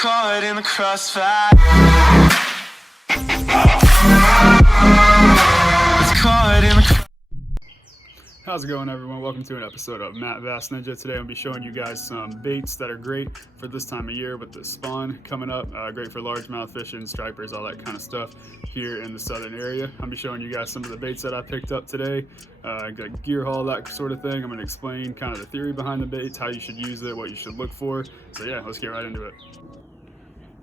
caught in the crossfire. It's caught in the How's it going, everyone? Welcome to an episode of Matt Bass Ninja. Today I'm going to be showing you guys some baits that are great for this time of year with the spawn coming up. Great for largemouth fishing, stripers, all that kind of stuff here in the southern area. I'm going to be showing you guys some of the baits that I picked up today. Got gear haul, that sort of thing. I'm going to explain kind of the theory behind the baits, how you should use it, what you should look for. So yeah, let's get right into it.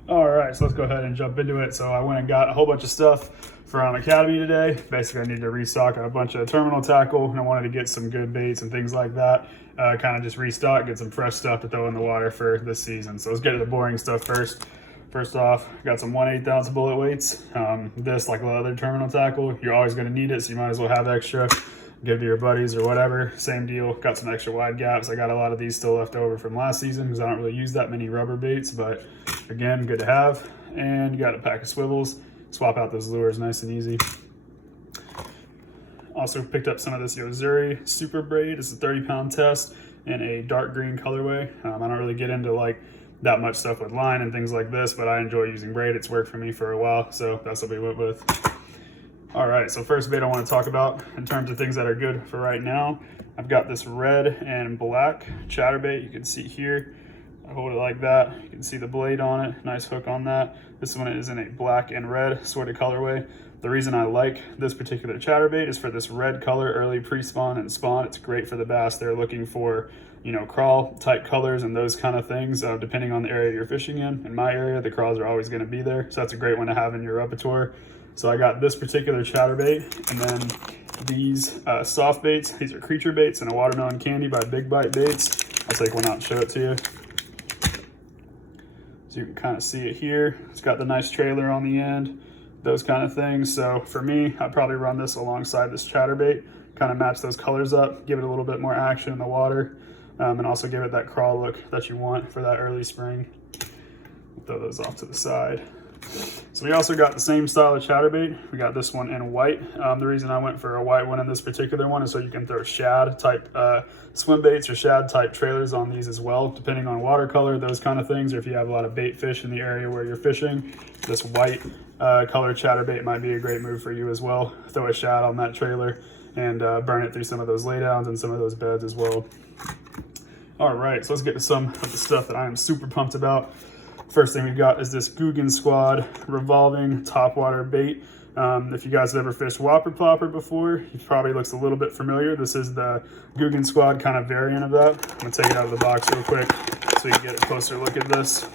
All right, so let's go ahead and jump into it. So I went and got a whole bunch of stuff from Academy today. Basically, I needed to restock a bunch of terminal tackle, and I wanted to get some good baits and things like that. Kind of just restock, get some fresh stuff to throw in the water for this season. So let's get to the boring stuff first. First off, got some 1/8 ounce bullet weights. This, like the other terminal tackle, you're always going to need it, so you might as well have extra. Give to your buddies or whatever. Same deal. Got some extra wide gaps. I got a lot of these still left over from last season because I don't really use that many rubber baits, but again, good to have. And you got a pack of swivels. Swap out those lures nice and easy. Also picked up some of this Yozuri Super Braid. It's a 30-pound test in a dark green colorway. I don't really get into like that much stuff with line and things like this, but I enjoy using braid. It's worked for me for a while, so that's what we went with. All right, so first bait I want to talk about in terms of things that are good for right now. I've got this red and black chatterbait. You can see here, I hold it like that. You can see the blade on it, nice hook on that. This one is in a black and red sort of colorway. The reason I like this particular chatterbait is for this red color, early pre-spawn and spawn. It's great for the bass. They're looking for, you know, crawl type colors and those kind of things, depending on the area you're fishing in. In my area, the crawls are always going to be there, so that's a great one to have in your repertoire. So I got this particular chatterbait, and then these soft baits. These are creature baits and a watermelon candy by Big Bite Baits. I'll take one out and show it to you. So you can kind of see it here. It's got the nice trailer on the end, those kind of things. So for me, I'd probably run this alongside this chatterbait, kind of match those colors up, give it a little bit more action in the water, and also give it that crawl look that you want for that early spring. Throw those off to the side. So we also got the same style of chatterbait. We got this one in white. The reason I went for a white one in this particular one is so you can throw shad type swim baits or shad type trailers on these as well, depending on watercolor, those kind of things, or if you have a lot of bait fish in the area where you're fishing, this white color chatterbait might be a great move for you as well. Throw a shad on that trailer and burn it through some of those laydowns and some of those beds as well. All right, so let's get to some of the stuff that I am super pumped about. First thing we got is this Guggen Squad revolving topwater bait. If you guys have ever fished Whopper Plopper before, it probably looks a little bit familiar. This is the Guggen Squad kind of variant of that. I'm gonna take it out of the box real quick so you can get a closer look at this.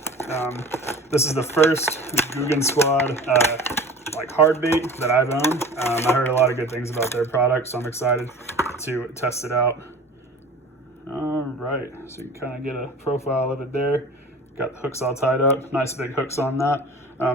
This is the first Guggen Squad like hard bait that I've owned. I heard a lot of good things about their product, so I'm excited to test it out. All right, so you can kind of get a profile of it there. Got the hooks all tied up, nice big hooks on that.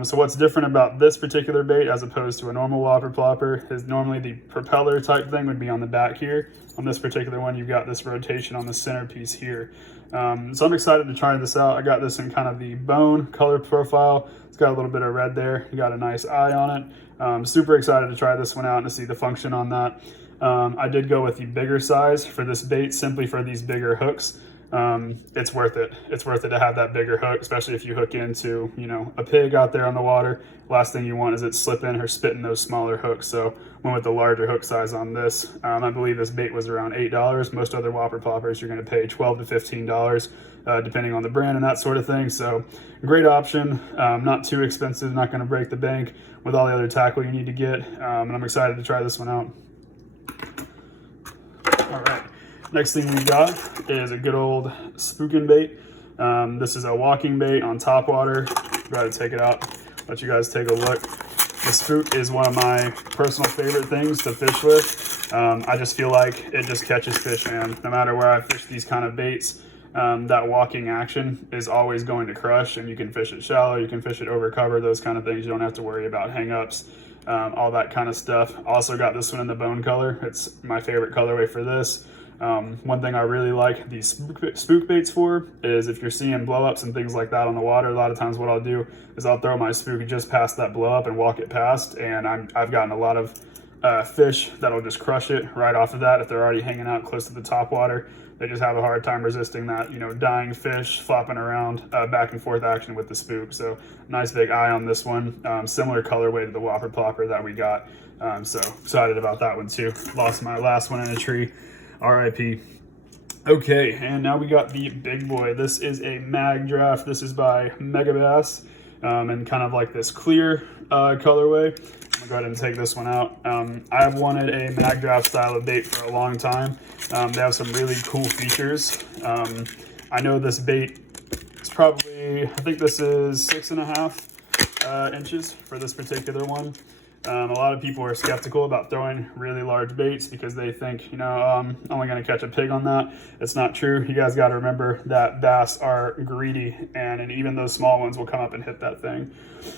So what's different about this particular bait as opposed to a normal Whopper Plopper is normally the propeller type thing would be on the back here. On this particular one, you've got this rotation on the centerpiece here. So I'm excited to try this out. I got this in kind of the bone color profile. It's got a little bit of red there. You got a nice eye on it. Super excited to try this one out and to see the function on that. I did go with the bigger size for this bait simply for these bigger hooks. It's worth it. It's worth it to have that bigger hook, especially if you hook into, you know, a pig out there on the water. Last thing you want is it slipping or spitting those smaller hooks. So went with the larger hook size on this. I believe this bait was around $8. Most other Whopper Ploppers you're going to pay $12 to $15, depending on the brand and that sort of thing. So great option, not too expensive, not going to break the bank with all the other tackle you need to get. And I'm excited to try this one out. All right. Next thing we got is a good old spooking bait. This is a walking bait on topwater. Go ahead and take it out, let you guys take a look. The spook is one of my personal favorite things to fish with. I just feel like it just catches fish, man. No matter where I fish these kind of baits, that walking action is always going to crush, and you can fish it shallow, you can fish it over cover, those kind of things. You don't have to worry about hang-ups, all that kind of stuff. Also got this one in the bone color. It's my favorite colorway for this. One thing I really like these spook baits for is if you're seeing blow-ups and things like that on the water, a lot of times what I'll do is I'll throw my spook just past that blow-up and walk it past, and I've gotten a lot of fish that'll just crush it right off of that if they're already hanging out close to the top water. They just have a hard time resisting that, you know, dying fish flopping around, back and forth action with the spook. So nice big eye on this one. Similar colorway to the Whopper Plopper that we got. So excited about that one too. Lost my last one in a tree, RIP. Okay, and now we got the big boy. This is a mag draft. This is by Megabass, and kind of like this clear colorway. I'm gonna go ahead and take this one out. I've wanted a mag draft style of bait for a long time. They have some really cool features. I know this bait is probably, I think this is 6.5 inches for this particular one. A lot of people are skeptical about throwing really large baits because they think, you know, I'm only going to catch a pig on that. It's not true. You guys got to remember that bass are greedy, and even those small ones will come up and hit that thing.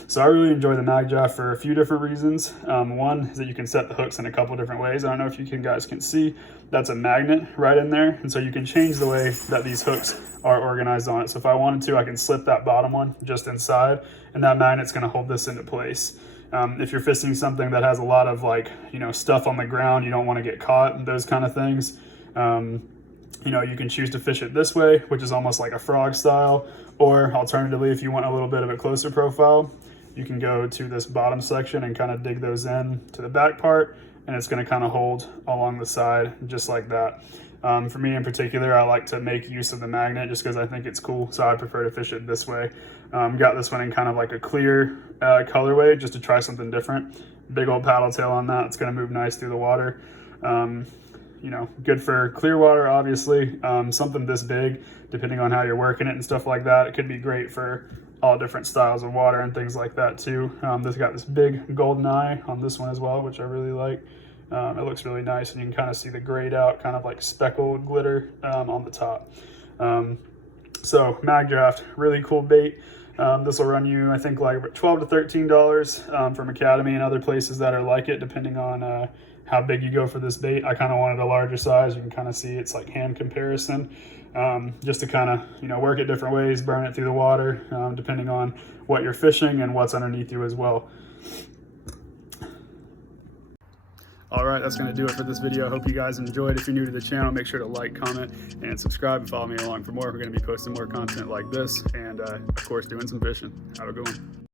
So I really enjoy the mag draft for a few different reasons. One is that you can set the hooks in a couple different ways. I don't know if you guys can see, that's a magnet right in there. And so you can change the way that these hooks are organized on it. So if I wanted to, I can slip that bottom one just inside, and that magnet's going to hold this into place. If you're fishing something that has a lot of, like, you know, stuff on the ground, you don't want to get caught and those kind of things, you know, you can choose to fish it this way, which is almost like a frog style, or alternatively, if you want a little bit of a closer profile, you can go to this bottom section and kind of dig those in to the back part, and it's going to kind of hold along the side just like that. For me in particular, I like to make use of the magnet just because I think it's cool, so I prefer to fish it this way. Got this one in kind of like a clear colorway just to try something different. Big old paddle tail on that. It's going to move nice through the water. You know, good for clear water, obviously. Something this big, depending on how you're working it and stuff like that, it could be great for all different styles of water and things like that too. This got this big golden eye on this one as well, which I really like. It looks really nice, and you can kind of see the grayed out, kind of like speckled glitter on the top. So mag draft, really cool bait. This will run you, I think, like $12 to $13 from Academy and other places that are like it, depending on how big you go for this bait. I kind of wanted a larger size. You can kind of see it's like hand comparison, just to kind of, you know, work it different ways, burn it through the water, depending on what you're fishing and what's underneath you as well. All right, that's going to do it for this video. I hope you guys enjoyed. If you're new to the channel, make sure to like, comment, and subscribe and follow me along for more. We're going to be posting more content like this and, of course, doing some fishing. Have a good one.